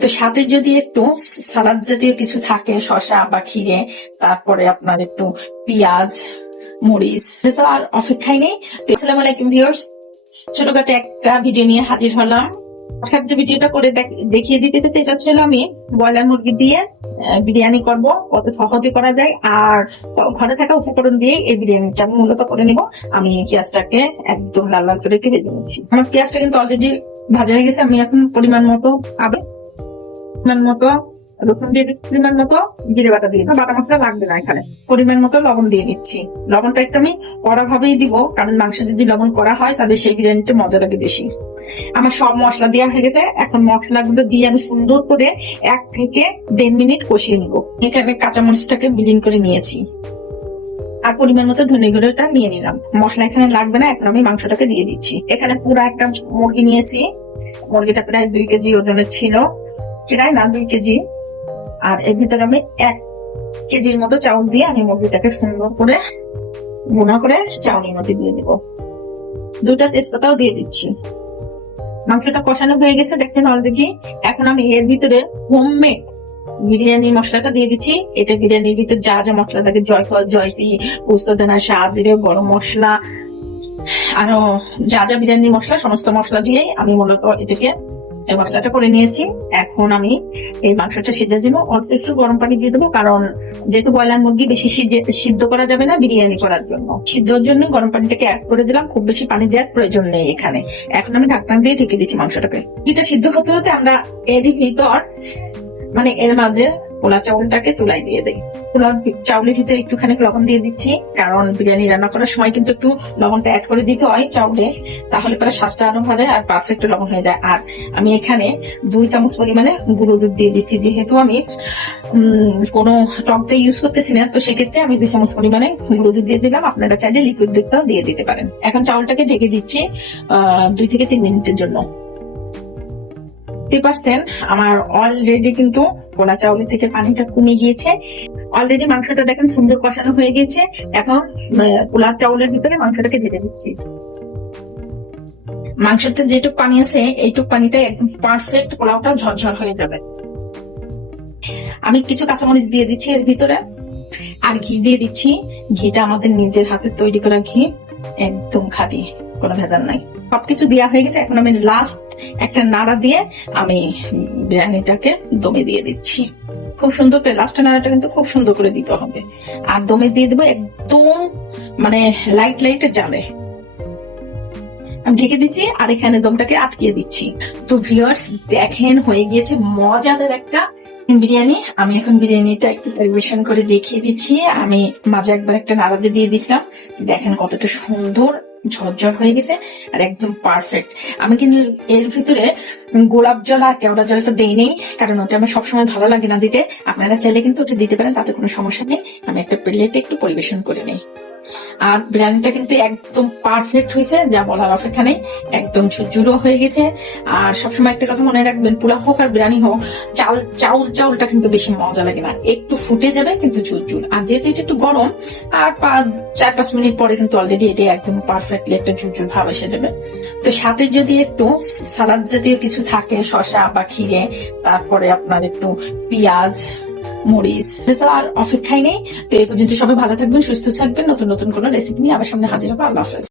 তো সাথে যদি একটু সালাদ জাতীয় কিছু থাকে, শসা বা ক্ষীরে, তারপরে আপনার একটু পেঁয়াজ, মরিচ, তো আর অপেক্ষাই নেই। তো আসসালামু আলাইকুম ভিউয়ার্স, ছোটখাটো একটা ভিডিও নিয়ে হাজির হলাম। হঠাৎ যে ভিডিওটা করে দেখিয়ে দিতে এটা ছিল আমি ব্রয়লার মুরগি দিয়ে বিরিয়ানি করব, কত সহজে করা যায় আর ঘরে থাকা উপকরণ দিয়ে এই বিরিয়ানিটা আমি মূলত করে নিব। আমি পেঁয়াজটাকে একদম লাল লাল করে ভেজে নিচ্ছি। আমার পেঁয়াজটা কিন্তু অলরেডি ভাজা হয়ে গেছে। আমি এখন পরিমাণ মতো রসুন দিয়ে দিচ্ছি, পরিমাণ মতো জিরে বাটা দিয়ে, বাটা মশলা লাগবে না এখানে। পরিমাণ মতো লবণ দিয়ে দিচ্ছি। লবণটা একটু আমি কড়া ভাবেই দিব, কারণ মাংস যদি লবণ করা হয় তাহলে সেই বিরিয়ানিটা মজা লাগে বেশি। আমার সব মশলা দেওয়া হয়ে গেছে। এখন মশলাগুলো দিয়ে আমি সুন্দর করে 1 থেকে 1.5 মিনিট কষিয়ে নিব। এখানে কাঁচামরিচটাকে ব্লিন করে নিয়েছি আর পরিমাণ মতো ধনে গুঁড়োটা নিয়ে নিলাম। মশলা এখানে লাগবে না। এখন আমি মাংসটাকে দিয়ে দিচ্ছি। এখানে পুরো একটা মুরগি নিয়েছি। মুরগিটা প্রায় 2 কেজি ওজনের ছিল, প্রায় না 2 কেজি। আর এর ভিতরে আমি 1 কেজির মতো চাউল দিয়ে আমি মুরগিটাকে সুন্দর করে গুঁড়া করে চাউলের মধ্যে দিয়ে দিব। 2টা তেজপাতাও দিয়ে দিচ্ছি। মাংসটা কষানো হয়ে গেছে দেখেন অলরেডি। এখন আমি এর ভিতরে হোমমেড বিরিয়ানি মশলাটা দিয়ে দিচ্ছি। এটা বিরিয়ানির ভিতরে যা যা মশলা থাকে, জয়ফল, জয়ত্রী, পোস্তদানা, জিরে, গরম মশলা, আরো যা যা বিরিয়ানির মশলা, সমস্ত মশলা দিয়ে আমি মূলত এটাকে মশলাটা করে নিয়েছি। এখন আমি এই মাংসটা সিদ্ধে দিব। অল্প একটু গরম পানি দিয়ে দেবো, কারণ যেহেতু ব্রয়লার মুরগি বেশি সিদ্ধ করা যাবে না বিরিয়ানি করার জন্য। সিদ্ধর জন্য গরম পানিটাকে অ্যাড করে দিলাম। খুব বেশি পানি দেওয়ার প্রয়োজন নেই এখানে। এখন আমি ঢাকনা দিয়ে ঢেকে দিচ্ছি মাংসটাকে। এটা সিদ্ধ হতে হতে আমরা এরই ভিতর এর মাঝে পোলা চাউলটাকে চুলাই দিয়ে দিই। পোলা চাউলের ভিতরে একটুখানি লবণ দিয়ে দিচ্ছি, কারণ বিরিয়ানি রান্না করার সময় কিন্তু একটু লবণটা অ্যাড করে দিতে হয় চাউলে, তাহলে পরে স্বাদটা আরো ভালো আর পারফেক্ট লবণ হয়ে যায়। আর আমি এখানে 2 চামচ পরিমাণে গুঁড়ো দুধ দিয়ে দিচ্ছি। যেহেতু আমি কোনো টক দিয়ে ইউজ করতেছি না, তো সেক্ষেত্রে আমি 2 চামচ পরিমাণে গুঁড়ো দুধ দিয়ে দিলাম। আপনারা চাইলে লিকুইড দুধটাও দিয়ে দিতে পারেন। এখন চাউলটাকে ঢেকে দিচ্ছি 2 থেকে 3 মিনিটের জন্য। 50% আমার অলরেডি কিন্তু পোলা চাউলের থেকে পানিটা কমে গিয়েছে। অলরেডি মাংসটা দেখেন সুন্দর কষানো হয়ে গেছে। এখন পোলা চাউলের ভিতরে মাংসটাকে ঢেলে দিচ্ছি। মাংসতে যেটুক পানি আছে এইটুক পানিটা একদম পারফেক্ট, পোলাওটা ঝরঝর হয়ে যাবে। আমি কিছু কাঁচামরিচ দিয়ে দিচ্ছি এর ভিতরে, আর ঘি দিয়ে দিচ্ছি। ঘিটা আমাদের নিজের হাতে তৈরি করা ঘি, একদম খাঁটি, কোনো ভেজাল নাই। সবকিছু দেওয়া হয়ে গেছে। এখন আমি লাস্ট একটা নাড়া দিয়ে আমি বিরিয়ানিটাকে দমে দিয়ে দিচ্ছি। খুব সুন্দর করে লাস্টের নাড়াটা কিন্তু খুব সুন্দর করে দিতে হবে। আর দমে দিয়ে দেবো একদম লাইট জালে। আমি ঢেকে দিচ্ছি আর এখানে দমটাকে আটকিয়ে দিচ্ছি। তো ভিউয়ার্স দেখেন হয়ে গিয়েছে মজাদার একটা বিরিয়ানি। আমি এখন বিরিয়ানিটা একটু পরিবেশন করে দেখিয়ে দিচ্ছি। আমি মাঝে একবার একটা নাড়া দিয়ে দিয়েছিলাম। দেখেন কতটা সুন্দর ঝরঝর হয়ে গেছে আর একদম পারফেক্ট। আমি কিন্তু এর ভিতরে গোলাপ জল আর কেওড়া জলটা দেই নেই, কারণ ওটা আমার সবসময় ভালো লাগে না দিতে। আপনারা চাইলে কিন্তু ওটা দিতে পারেন, তাতে কোনো সমস্যা নেই। আমি একটা প্লেটে একটু পরিবেশন করে নিই। আর বিরিয়ানিটা কিন্তু একদম পারফেক্ট হয়েছে, যা বলার অপেক্ষা নেই। একদম ঝুরঝুরো হয়ে গেছে। আর সবসময় একটা কথা মনে রাখবেন, পোলাও হোক আর বিরিয়ানি হোক, চাউলটা কিন্তু বেশি মজা লাগে না। একটু ফুটে যাবে কিন্তু ঝুরঝুর। আর যেহেতু এটা একটু গরম, আর 4-5 মিনিট পরে কিন্তু অলরেডি এটা একদম পারফেক্টলি একটা ঝুরঝুর ভাব এসে যাবে। তো সাথে যদি একটু সালাদ জাতীয় কিছু থাকে, শসা বা ক্ষীরে, তারপরে আপনার একটু পেঁয়াজ, মরিচ, তো আর অপেক্ষাই নেই। তো এই পর্যন্ত সবাই ভালো থাকবেন, সুস্থ থাকবেন। নতুন নতুন কোনো রেসিপি নিয়ে আবার সামনে হাজির হবো। আল্লাহ হাফেজ।